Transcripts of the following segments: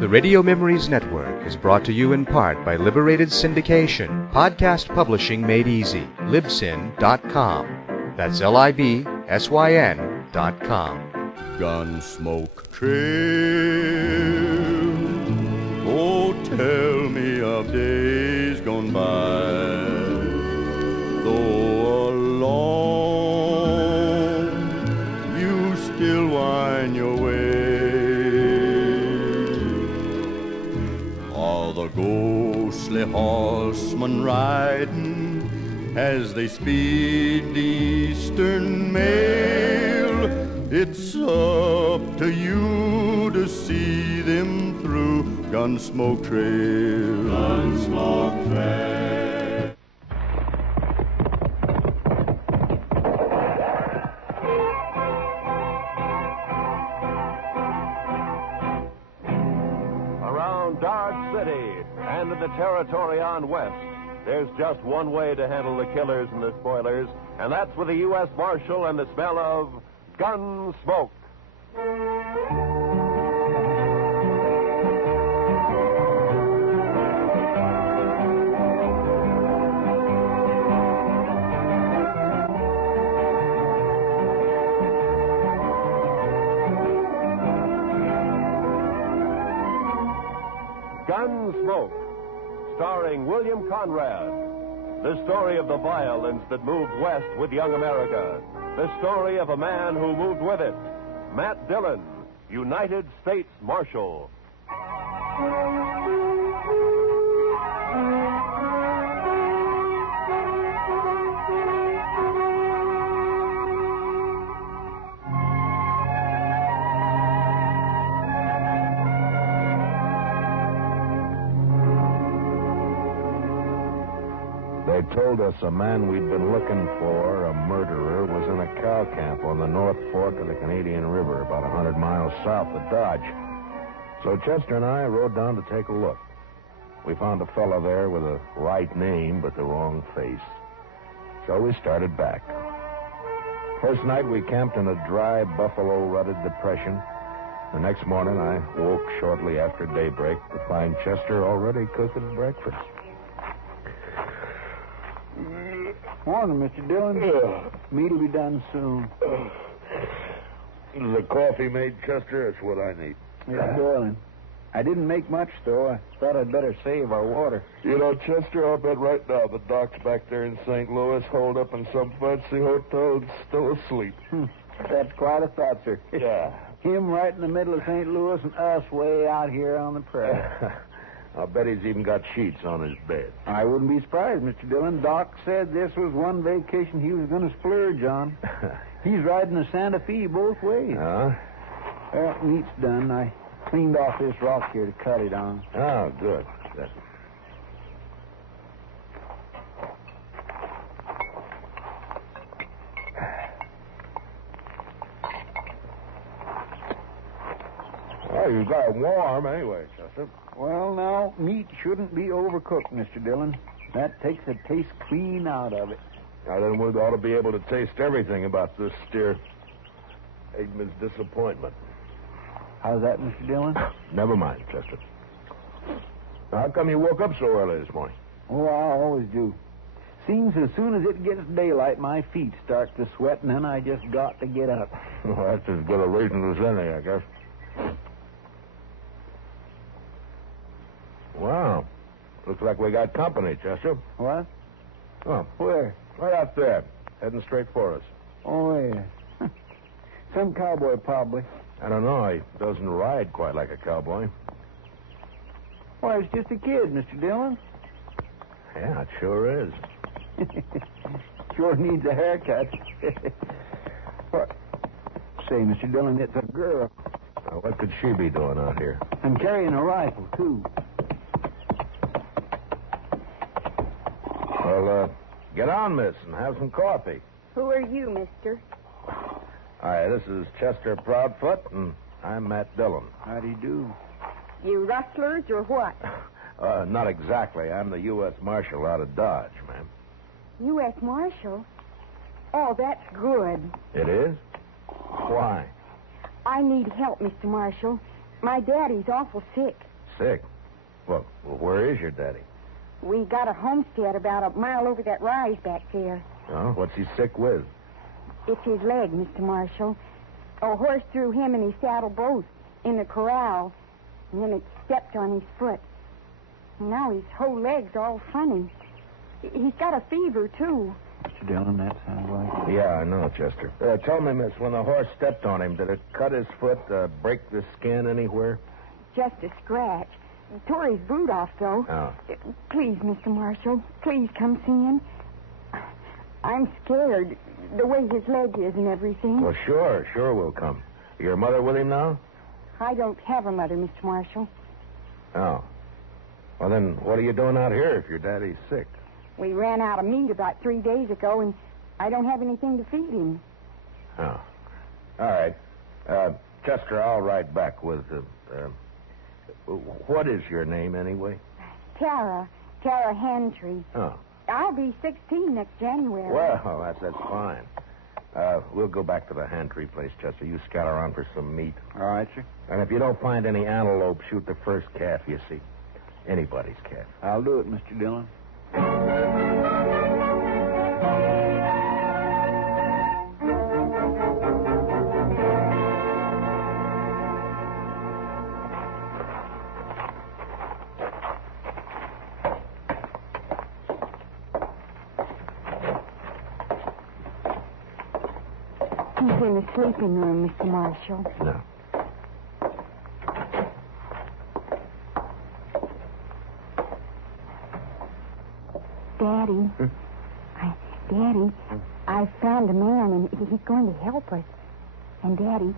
The Radio Memories Network is brought to you in part by Liberated Syndication, podcast publishing made easy, libsyn.com. That's libsyn.com. Gunsmoke trail, oh, tell me of days gone by, though alone, you still wind your way. All the ghostly horsemen riding as they speed the eastern mail. It's up to you to see them through Gunsmoke Trail. Gunsmoke Trail. Around Dodge City and in the territory on west, there's just one way to handle the killers and the spoilers, and that's with a U.S. Marshal and the smell of Gunsmoke. Gunsmoke, starring William Conrad. The story of the violence that moved west with young America. The story of a man who moved with it. Matt Dillon, United States Marshal. They told us a man we'd been looking for, a murderer, was in a cow camp on the North Fork of the Canadian River, about 100 miles south of Dodge. So Chester and I rode down to take a look. We found a fellow there with a right name but the wrong face. So we started back. First night we camped in a dry, buffalo-rutted depression. The next morning I woke shortly after daybreak to find Chester already cooking breakfast. Morning, Mr. Dillon. Meat'll be done soon. The coffee made, Chester? That's what I need. It's boiling. I didn't make much, though. I thought I'd better save our water. You know, Chester, I'll bet right now the doc's back there in St. Louis, holed up in some fancy hotel and still asleep. That's quite a thought, sir. Yeah. Him right in the middle of St. Louis and us way out here on the prairie. I'll bet he's even got sheets on his bed. I wouldn't be surprised, Mr. Dillon. Doc said this was one vacation he was going to splurge on. He's riding the Santa Fe both ways. Huh? Well, meat's done. I cleaned off this rock here to cut it on. Oh, good. Well, you got it warm anyway, Chester. Well, now, meat shouldn't be overcooked, Mr. Dillon. That takes the taste clean out of it. Now, then we ought to be able to taste everything about this steer. Eggman's disappointment. How's that, Mr. Dillon? Never mind, Chester. How come you woke up so early this morning? Oh, I always do. Seems as soon as it gets daylight, my feet start to sweat, and then I just got to get up. Well, that's as good a reason as any, I guess. Wow. Looks like we got company, Chester. What? Oh, Where? right out there, heading straight for us. Oh, yeah. Some cowboy, probably. I don't know. He doesn't ride quite like a cowboy. Why, it's just a kid, Mr. Dillon. Yeah, it sure is. Sure needs a haircut. What? Say, Mr. Dillon, it's a girl. Now, what could she be doing out here? I'm carrying a rifle, too. Well, get on, miss, and have some coffee. Who are you, mister? Hi, this is Chester Proudfoot, and I'm Matt Dillon. How do you do? You rustlers or what? Not exactly. I'm the U.S. Marshal out of Dodge, ma'am. U.S. Marshal? Oh, that's good. It is? Why? I need help, Mr. Marshal. My daddy's awful sick. Sick? Well, where is your daddy? We got a homestead about a mile over that rise back there. Oh, what's he sick with? It's his leg, Mr. Marshall. A horse threw him and his saddle both in the corral, and then it stepped on his foot. And now his whole leg's all funny. He's got a fever, too. Mr. Dillon, that sounds like... Yeah, I know, Chester. Tell me, miss, when the horse stepped on him, did it cut his foot, break the skin anywhere? Just a scratch. Tore his boot off, though. Oh. Please, Mr. Marshall, please come see him. I'm scared, the way his leg is and everything. Well, sure we'll come. Your mother with him now? I don't have a mother, Mr. Marshall. Oh. Well, then, what are you doing out here if your daddy's sick? We ran out of meat about 3 days ago, and I don't have anything to feed him. Oh. All right. Chester, I'll ride back with... what is your name, anyway? Tara Hantry. Oh. I'll be 16 next January. Well, that's fine. We'll go back to the Hantry place, Chester. You scout around for some meat. All right, sir. And if you don't find any antelope, shoot the first calf you see. Anybody's calf. I'll do it, Mr. Dillon. He's in the sleeping room, Mr. Marshall. No. Daddy. Daddy, I found a man, and he's going to help us. And, Daddy,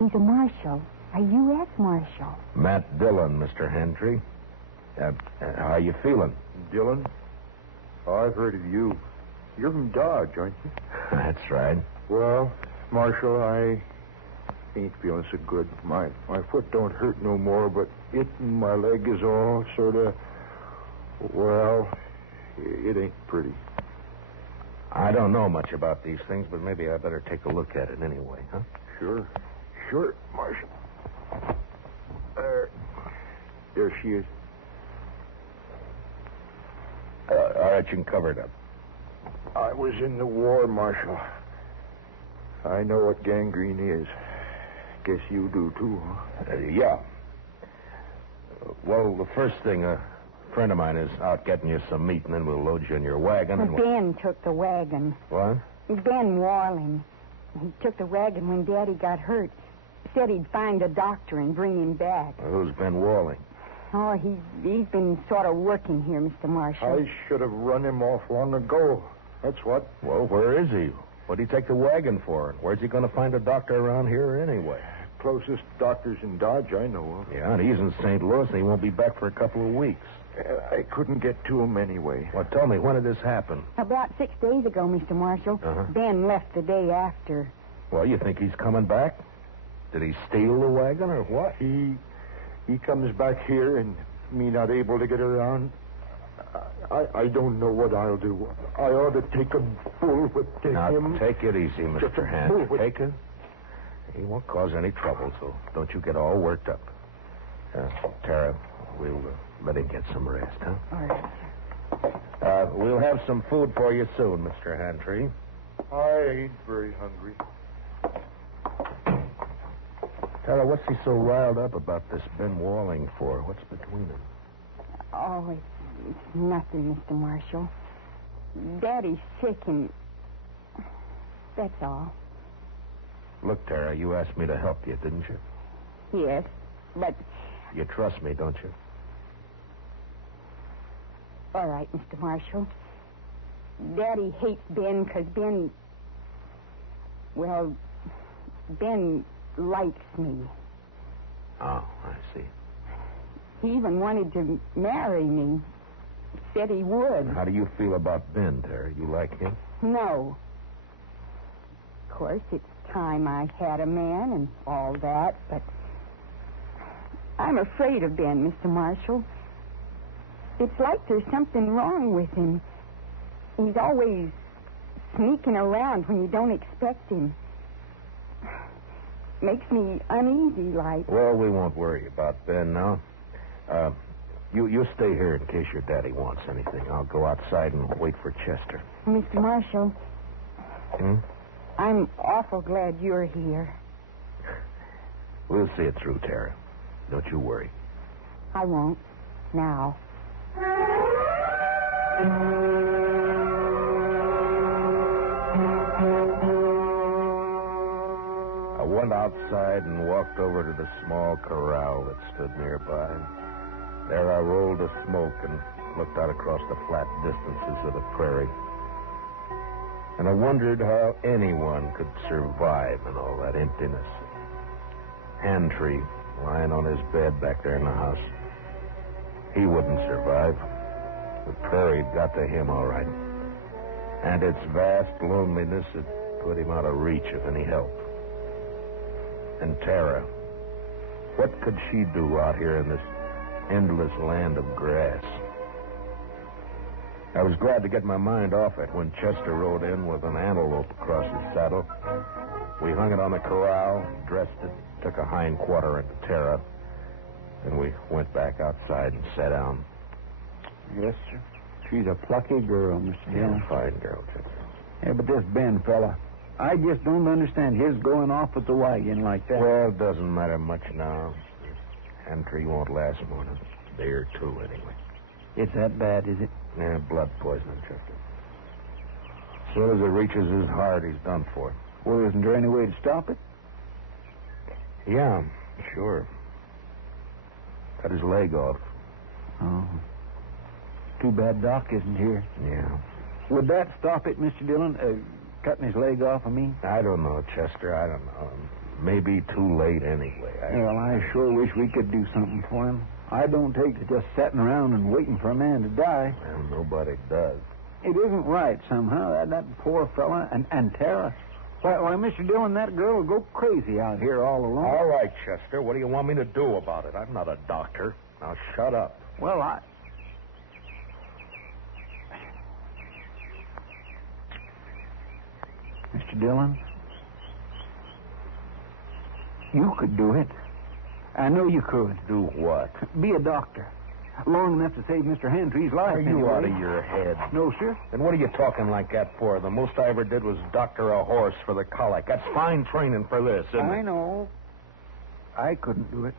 he's a marshal, a U.S. marshal. Matt Dillon, Mr. Hantry. How you feeling? Dillon? I've heard of you. You're from Dodge, aren't you? That's right. Well, Marshal, I ain't feeling so good. My foot don't hurt no more, but my leg is all sort of, well, it ain't pretty. I don't know much about these things, but maybe I better take a look at it anyway, huh? Sure, Marshal. There she is. All right, you can cover it up. I was in the war, Marshal. I know what gangrene is. Guess you do, too, huh? Yeah. Well, the first thing, a friend of mine is out getting you some meat, and then we'll load you in your wagon. And Ben took the wagon. What? Ben Walling. He took the wagon when Daddy got hurt. Said he'd find a doctor and bring him back. Well, who's Ben Walling? Oh, he's been sort of working here, Mr. Marshall. I should have run him off long ago. That's what. Well, where is he? What'd he take the wagon for? Where's he going to find a doctor around here anyway? Closest doctor's in Dodge I know of. Yeah, and he's in St. Louis, and he won't be back for a couple of weeks. I couldn't get to him anyway. Well, tell me, when did this happen? About 6 days ago, Mr. Marshall. Uh-huh. Ben left the day after. Well, you think he's coming back? Did he steal the wagon or what? He comes back here and me not able to get around. I don't know what I'll do. I ought to take a bullwhip to now, him. take it easy, Just Mr. a Hand. bullwhip. Take it. He won't cause any trouble, so don't you get all worked up. Tara, we'll let him get some rest, huh? All right. We'll have some food for you soon, Mr. Hantry. I ain't very hungry. Tara, what's he so riled up about this Ben Walling for? What's between them? Oh, it's nothing, Mr. Marshall. Daddy's sick and... that's all. Look, Tara, you asked me to help you, didn't you? Yes, but... You trust me, don't you? All right, Mr. Marshall. Daddy hates Ben because Ben... well, Ben likes me. Oh, I see. He even wanted to marry me. Said he would. How do you feel about Ben, Tara? You like him? No. Of course, it's time I had a man and all that, but I'm afraid of Ben, Mr. Marshall. It's like there's something wrong with him. He's always sneaking around when you don't expect him. makes me uneasy, like. Well, we won't worry about Ben now. You stay here in case your daddy wants anything. I'll go outside and wait for Chester. Mr. Marshall, Hmm? I'm awful glad you're here. We'll see it through, Tara. Don't you worry. I won't. Now. I went outside and walked over to the small corral that stood nearby. There I rolled a smoke and looked out across the flat distances of the prairie. And I wondered how anyone could survive in all that emptiness. Handtree lying on his bed back there in the house. He wouldn't survive. The prairie got to him all right. And its vast loneliness had put him out of reach of any help. And Tara, what could she do out here in this endless land of grass? I was glad to get my mind off it when Chester rode in with an antelope across his saddle. We hung it on the corral, dressed it, took a hind quarter into Tara. Then we went back outside and sat down. Yes, sir. She's a plucky girl, Mr. Dillon. Fine girl, Chester. Yeah, but this Ben fella, I just don't understand his going off with the wagon like that. Well, it doesn't matter much now. Handtree won't last more than a day or two anyway. It's that bad, is it? Yeah, blood poisoning, Chester. As soon as it reaches his heart, he's done for. Well, isn't there any way to stop it? Yeah, sure. Cut his leg off. Oh. Too bad Doc isn't here. Yeah. Would that stop it, Mr. Dillon? Cutting his leg off, I mean? I don't know, Chester. I don't know. Maybe too late anyway. Well, I sure wish we could do something for him. I don't take to just sitting around and waiting for a man to die. Well, nobody does. It isn't right somehow. That poor fella and Tara. Why, Mr. Dillon, that girl will go crazy out here all alone. All right, Chester. What do you want me to do about it? I'm not a doctor. Now shut up. Well, Mr. Dillon, you could do it. I know you could. Do what? Be a doctor. Long enough to save Mr. Handtree's life. Are you anyway. out of your head? No, sir. Then what are you talking like that for? The most I ever did was doctor a horse for the colic. That's fine training for this, isn't it? I know. I couldn't do it.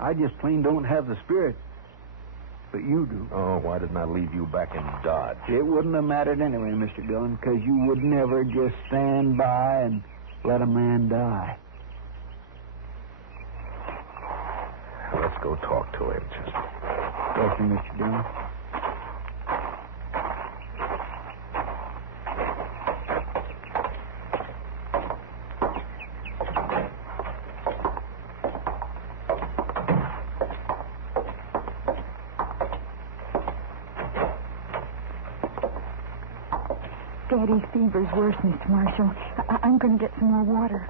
I just plain don't have the spirit. But you do. Oh, why didn't I leave you back in Dodge? It wouldn't have mattered anyway, Mr. Dillon, because you would never just stand by and let a man die. Let's go talk to him, Chester. Thank you, Mr. Dillon. Daddy's fever's worse, Mr. Marshall. I'm going to get some more water.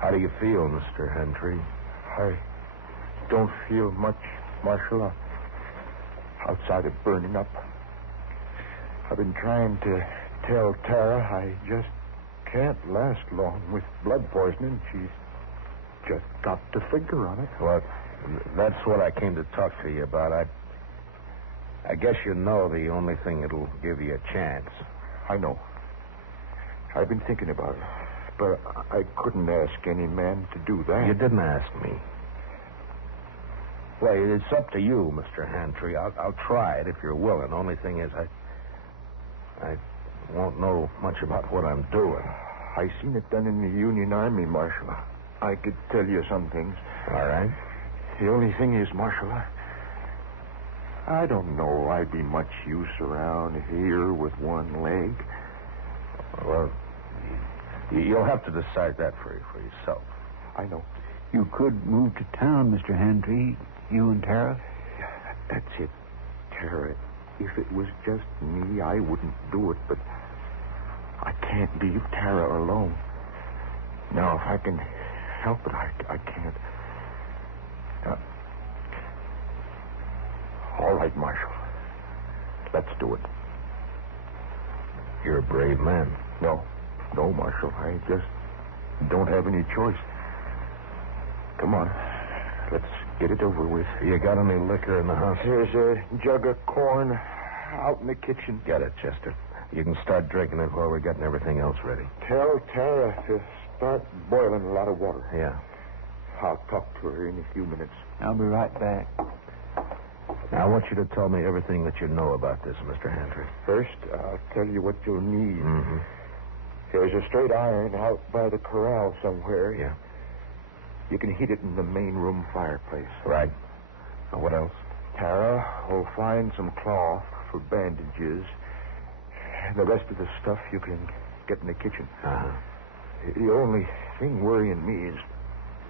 How do you feel, Mr. Handtree? I don't feel much, Marshal. Outside of burning up. I've been trying to tell Tara I just can't last long with blood poisoning. She's just got to figure on it. Well, that's what I came to talk to you about. I guess you know the only thing that'll give you a chance. I know. I've been thinking about it. But I couldn't ask any man to do that. You didn't ask me. Well, it's up to you, Mr. Handtree. I'll try it if you're willing. Only thing is, I won't know much about what I'm doing. I seen it done in the Union Army, Marshal. I could tell you some things. All right. The only thing is, Marshal, I don't know I'd be much use around here with one leg. Well, you'll have to decide that for yourself. I know. You could move to town, Mr. Handtree, you and Tara. That's it, Tara. If it was just me, I wouldn't do it, but I can't leave Tara alone. Now, if I can help it, I can't. All right, Marshal. Let's do it. You're a brave man. No. No, Marshal. I just don't have any choice. Come on. Let's get it over with. You got any liquor in the house? There's a jug of corn out in the kitchen. Get it, Chester. You can start drinking it while we're getting everything else ready. Tell Tara to start boiling a lot of water. Yeah. I'll talk to her in a few minutes. I'll be right back. Now, I want you to tell me everything that you know about this, Mr. Hantry. First, I'll tell you what you'll need. Mm-hmm. There's a straight iron out by the corral somewhere. Yeah. You can heat it in the main room fireplace. Right. Now, what else? Tara will find some cloth for bandages. And the rest of the stuff you can get in the kitchen. Uh-huh. The only thing worrying me is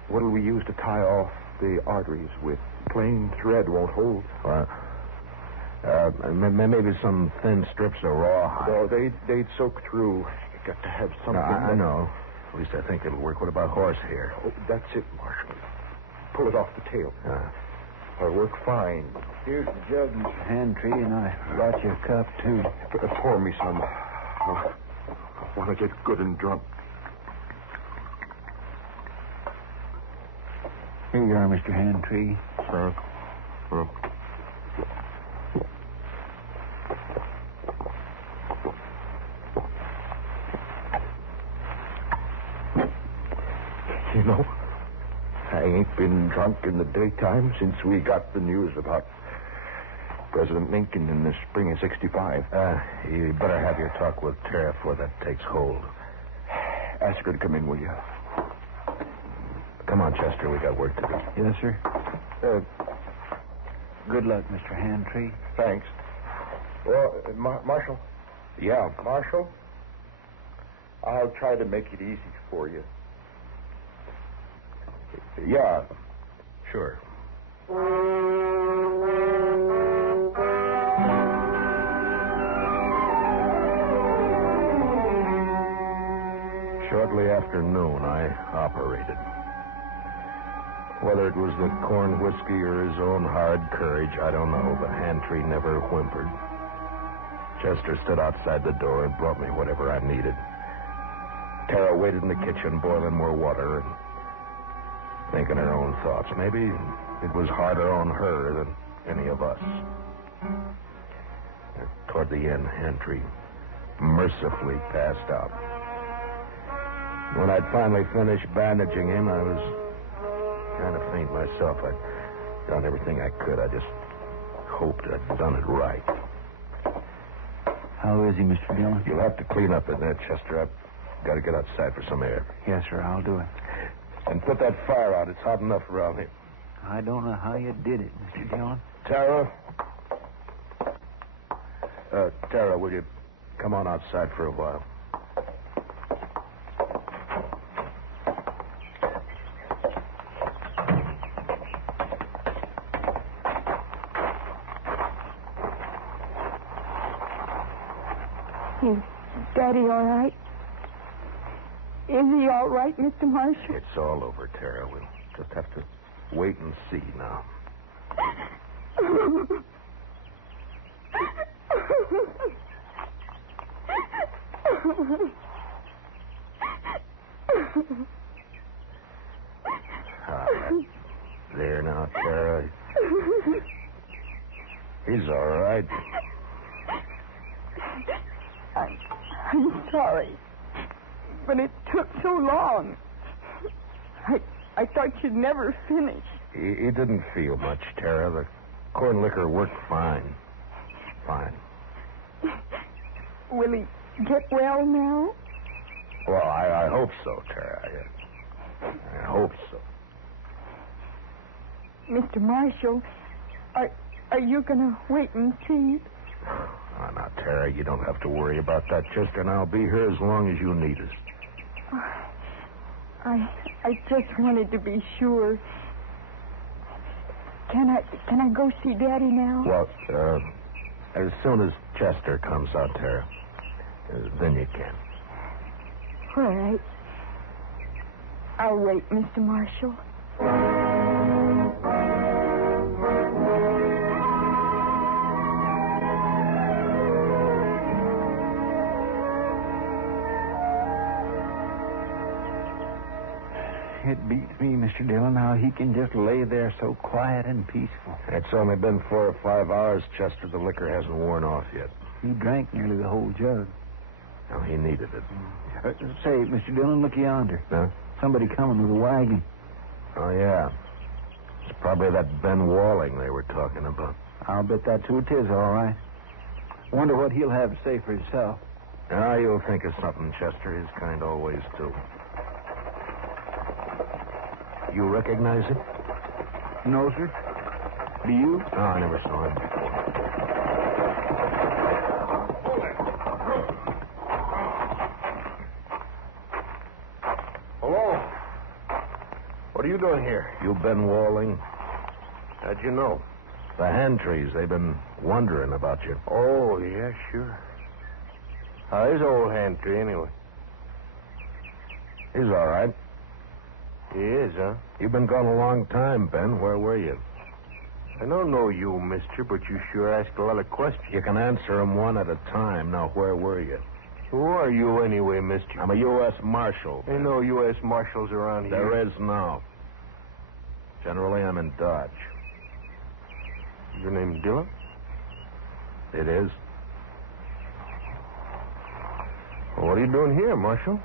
what'll we use to tie off the arteries with? Plain thread won't hold. Well, maybe some thin strips of rawhide. No, they'd soak through. You got to have something. I know. At least I think it'll work. What about horsehair? Oh, that's it, Marshal. Pull it off the tail. It'll work fine. Here's the jug, Mr. Hantry, and I brought you a cup, too. Pour me some. I want to get good and drunk. Here you are, Mr. Hantry. You know, I ain't been drunk in the daytime since we got the news about President Lincoln in the spring of 65. You better have your talk with Tara before that takes hold. Ask her to come in, will you? Come on, Chester. We got work to do. Yes, sir. Good luck, Mr. Hantry. Thanks. Well, Marshal? Yeah. Marshal? I'll try to make it easy for you. Yeah. Sure. Shortly after noon, I operated. Whether it was the corn whiskey or his own hard courage, I don't know, but Hantry never whimpered. Chester stood outside the door and brought me whatever I needed. Tara waited in the kitchen, boiling more water and thinking her own thoughts. Maybe it was harder on her than any of us. Toward the end, Hantry mercifully passed out. When I'd finally finished bandaging him, I was kind of faint myself. I'd done everything I could. I just hoped I'd done it right. How is he, Mr. Dillon? You'll have to clean up in there, Chester. I've got to get outside for some air. Yes, sir, I'll do it. And put that fire out. It's hot enough around here. I don't know how you did it, Mr. Dillon. Tara? Tara, will you come on outside for a while? Is Daddy all right? Is he all right, Mr. Marshall? It's all over, Tara. We'll just have to wait and see now. There now, Tara. He's all right. I'm sorry, but it took so long. I thought you'd never finish. He didn't feel much, Tara. The corn liquor worked fine. Fine. Will he get well now? Well, I hope so, Tara. I hope so. Mr. Marshall, are you going to wait and see? Oh, now, Tara, you don't have to worry about that, Chester, and I'll be here as long as you need us. I just wanted to be sure. Can I go see Daddy now? Well, as soon as Chester comes out, Tara, then you can. All right. I'll wait, Mr. Marshall. Mr. Dillon, how he can just lay there so quiet and peaceful. It's only been 4 or 5 hours, Chester. The liquor hasn't worn off yet. He drank nearly the whole jug. Now, he needed it. Say, Mr. Dillon, look yonder. Huh? Somebody coming with a wagon. Oh, yeah. It's probably that Ben Walling they were talking about. I'll bet that's who it is, all right. Wonder what he'll have to say for himself. Ah, you'll think of something, Chester. His kind always do. You recognize him? No, sir. Do you? No, I never saw him before. Hello? What are you doing here? You Ben Walling? How'd you know? The Hantrees, they've been wondering about you. Oh, yeah, sure. How's old Hantry, anyway? He's all right. He is, huh? You've been gone a long time, Ben. Where were you? I don't know you, mister, but you sure ask a lot of questions. You can answer them one at a time. Now, where were you? Who are you anyway, mister? I'm a U.S. Marshal. Ain't no U.S. Marshals around here. There is now. Generally, I'm in Dodge. Your name Dillon? It is. Well, what are you doing here, Marshal?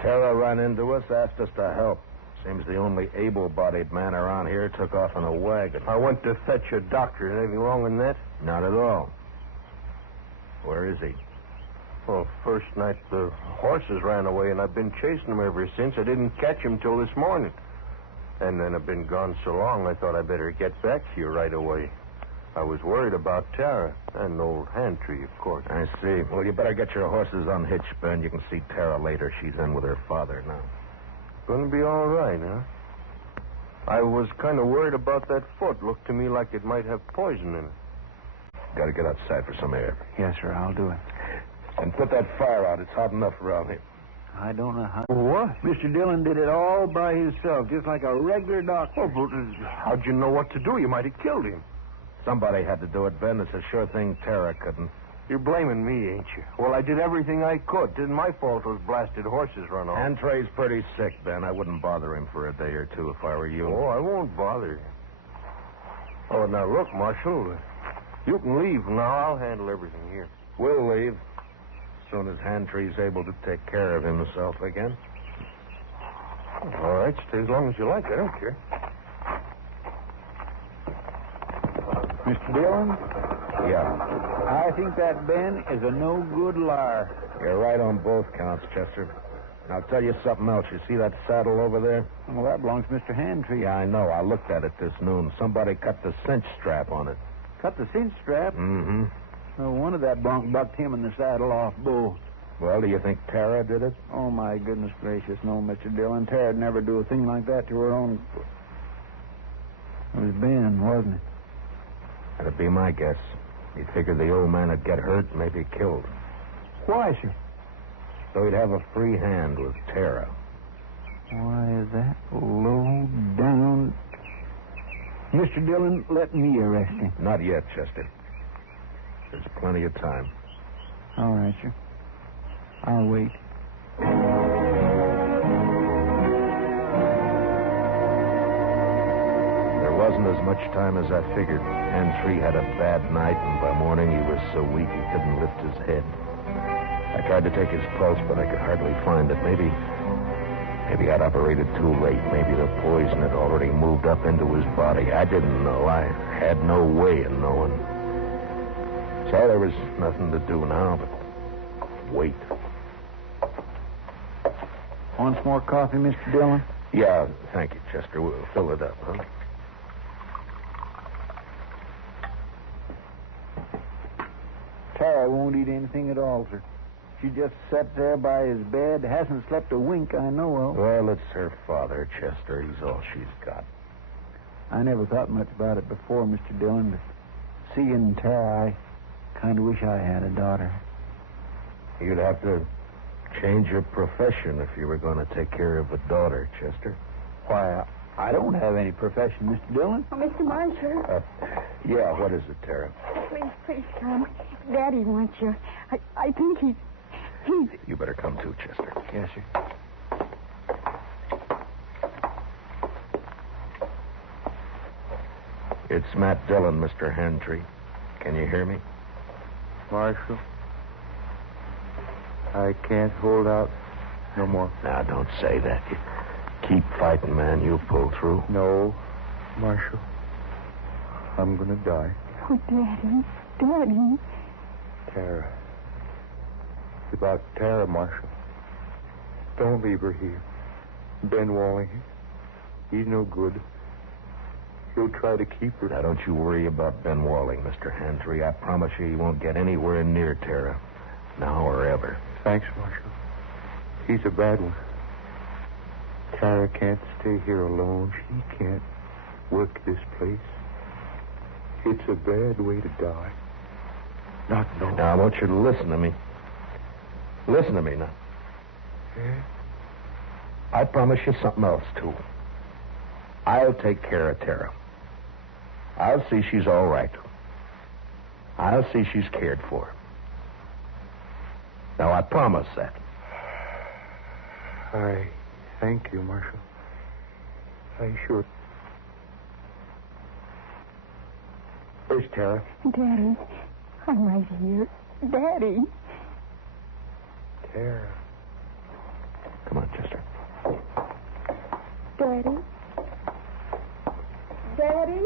Tara ran into us, asked us to help. Seems the only able-bodied man around here took off in a wagon. I went to fetch a doctor. Is anything wrong in that? Not at all. Where is he? Well, first night the horses ran away, and I've been chasing them ever since. I didn't catch him till this morning. And then I've been gone so long, I thought I'd better get back to you right away. I was worried about Tara and old Hantry, of course. I see. Well, you better get your horses unhitched, Ben. You can see Tara later. She's in with her father now. Gonna be all right, huh? I was kind of worried about that foot. Looked to me like it might have poison in it. Got to get outside for some air. Yes, sir, I'll do it. And put that fire out. It's hot enough around here. I don't know how. What? Mr. Dillon did it all by himself, just like a regular doctor. Oh, but how'd you know what to do? You might have killed him. Somebody had to do it, Ben. It's a sure thing Tara couldn't. You're blaming me, ain't you? Well, I did everything I could. It isn't my fault those blasted horses run off. Antray's pretty sick, Ben. I wouldn't bother him for a day or two if I were you. Oh, I won't bother you. Oh, now, look, Marshal. You can leave now. I'll handle everything here. We'll leave as soon as Hantry's able to take care of himself again. All right, stay as long as you like. I don't care. Mr. Dillon? Yeah. I think that Ben is a no-good liar. You're right on both counts, Chester. And I'll tell you something else. You see that saddle over there? Well, that belongs to Mr. Hantry. Yeah, I know. I looked at it this noon. Somebody cut the cinch strap on it. Cut the cinch strap? Mm-hmm. No wonder that bronc bucked him in the saddle off both. Well, do you think Tara did it? Oh, my goodness gracious, no, Mr. Dillon. Tara'd never do a thing like that to her own. It was Ben, wasn't it? That'd be my guess. He figured the old man would get hurt, maybe killed. Why, sir? So he'd have a free hand with Tara. Why is that low down? Mr. Dillon, let me arrest him. Not yet, Chester. There's plenty of time. All right, sir. I'll wait. There wasn't as much time as I figured. Hantry had a bad night, and by morning he was so weak he couldn't lift his head. I tried to take his pulse, but I could hardly find it. Maybe I'd operated too late. Maybe the poison had already moved up into his body. I didn't know. I had no way of knowing. So there was nothing to do now but wait. Want some more coffee, Mr. Dillon? Yeah, thank you, Chester. We'll fill it up, huh? Tara won't eat anything at all, sir. She just sat there by his bed, hasn't slept a wink I know of. Well, it's her father, Chester. He's all she's got. I never thought much about it before, Mr. Dillon, but seeing Tara, I kind of wish I had a daughter. You'd have to change your profession if you were going to take care of a daughter, Chester. Why, I don't have any profession, Mr. Dillon. Oh, Mr. Marshall. Yeah, what is it, Tara? Please come. Daddy wants you. I think he's... You better come too, Chester. Yes, sir. It's Matt Dillon, Mr. Handtree. Can you hear me? Marshal, I can't hold out no more. Now, don't say that. You keep fighting, man. You'll pull through. No, Marshal. I'm going to die. Oh, Daddy. Daddy. Tara. It's about Tara, Marshal. Don't leave her here. Ben Walling, he's no good. He'll try to keep her. Now, don't you worry about Ben Walling, Mr. Handtree. I promise you he won't get anywhere near Tara. Now or ever. Thanks, Marshal. He's a bad one. Tara can't stay here alone. She can't work this place. It's a bad way to die. Not knowing. Now, I want you to listen to me. Listen to me now. Yeah? I promise you something else, too. I'll take care of Tara. I'll see she's all right. I'll see she's cared for. Now, I promise that. I thank you, Marshal. I sure. Where's Tara? Daddy, I'm right here. Daddy. Tara. Come on, Chester. Daddy. Daddy.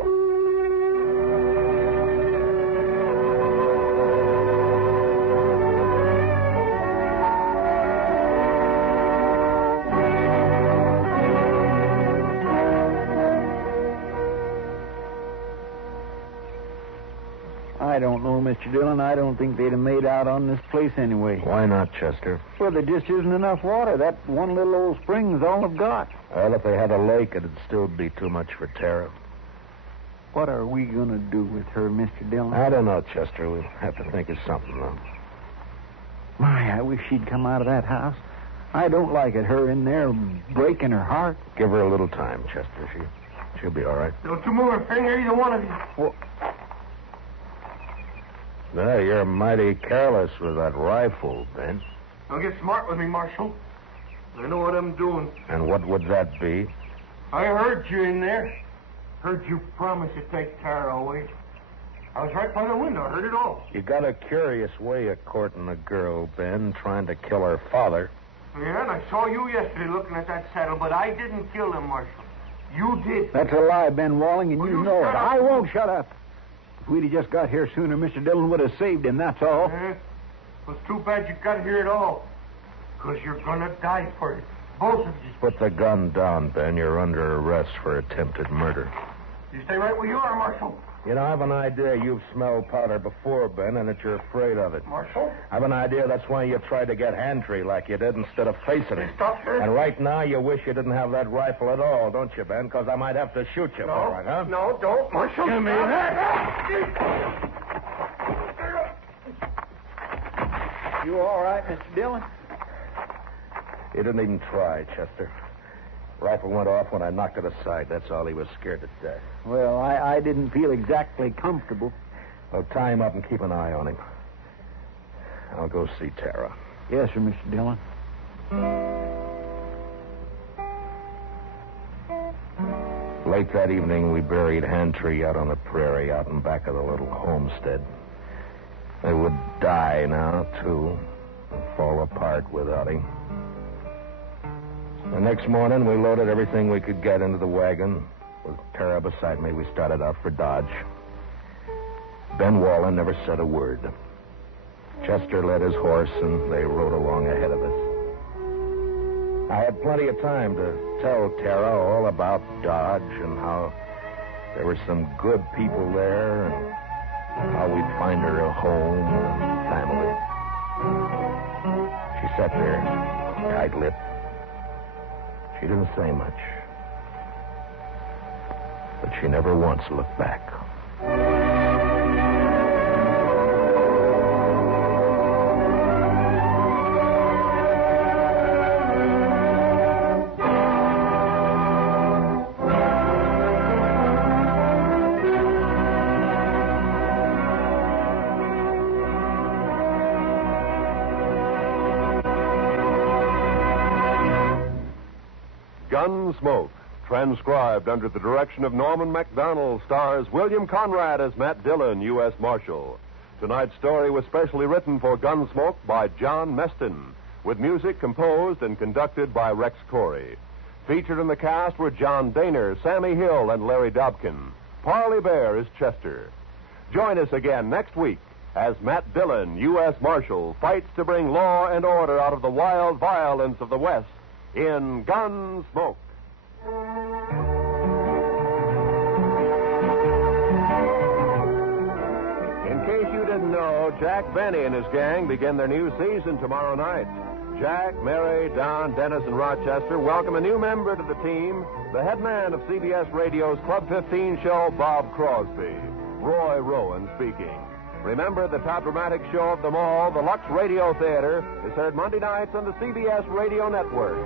I don't know, Mr. Dillon. I don't think they'd have made out on this place anyway. Why not, Chester? Well, there just isn't enough water. That one little old spring's all they've got. Well, if they had a lake, it'd still be too much for Tara. What are we going to do with her, Mr. Dillon? I don't know, Chester. We'll have to think of something, though. My, I wish she'd come out of that house. I don't like it, her in there breaking her heart. Give her a little time, Chester. She'll be all right. Don't you move a finger, either one of you. Well, No, you're mighty careless with that rifle, Ben. Don't get smart with me, Marshal. I know what I'm doing. And what would that be? I heard you in there. Heard you promise to take Tara away. I was right by the window. I heard it all. You got a curious way of courting a girl, Ben, trying to kill her father. Yeah, and I saw you yesterday looking at that saddle, but I didn't kill him, Marshal. You did. that's a lie, Ben Walling, and Will you you know it. shut up? I won't shut up. If we'd have just got here sooner, Mr. Dillon would have saved him, that's all. Yeah? Well, it's too bad you got here at all. Because you're going to die for it. Both of you. Put the gun down, Ben. You're under arrest for attempted murder. You stay right where you are, Marshal. You know, I have an idea you've smelled powder before, Ben, and that you're afraid of it. Marshal? I have an idea that's why you tried to get Handtree like you did instead of facing it. Stop her. And right now you wish you didn't have that rifle at all, don't you, Ben? Because I might have to shoot you for it, huh? No, don't, Marshal. Give me You all right, Mr. Dillon? He didn't even try, Chester. Rifle went off when I knocked it aside. That's all. He was scared to death. Well, I didn't feel exactly comfortable. Well, tie him up and keep an eye on him. I'll go see Tara. Yes, sir, Mr. Dillon. Late that evening, we buried Handtree out on the prairie, out in back of the little homestead. They would die now, too, and fall apart without him. The next morning, we loaded everything we could get into the wagon. With Tara beside me, we started out for Dodge. Ben Wallen never said a word. Chester led his horse, and they rode along ahead of us. I had plenty of time to tell Tara all about Dodge and how there were some good people there and how we'd find her a home and family. She sat there, tight-lipped. She didn't say much. But she never once looked back. Gunsmoke, Transcribed under the direction of Norman MacDonald, stars William Conrad as Matt Dillon, U.S. Marshal. Tonight's story was specially written for Gunsmoke by John Meston, with music composed and conducted by Rex Corey. Featured in the cast were John Daner, Sammy Hill, and Larry Dobkin. Parley Bear is Chester. Join us again next week as Matt Dillon, U.S. Marshal, fights to bring law and order out of the wild violence of the West in Gunsmoke. In case you didn't know, Jack Benny and his gang begin their new season tomorrow night. Jack, Mary, Don, Dennis, and Rochester welcome a new member to the team, the head man of CBS Radio's Club 15 show, Bob Crosby. Roy Rowan speaking. Remember, the top dramatic show of them all, the Lux Radio Theater, is heard Monday nights on the CBS Radio Network.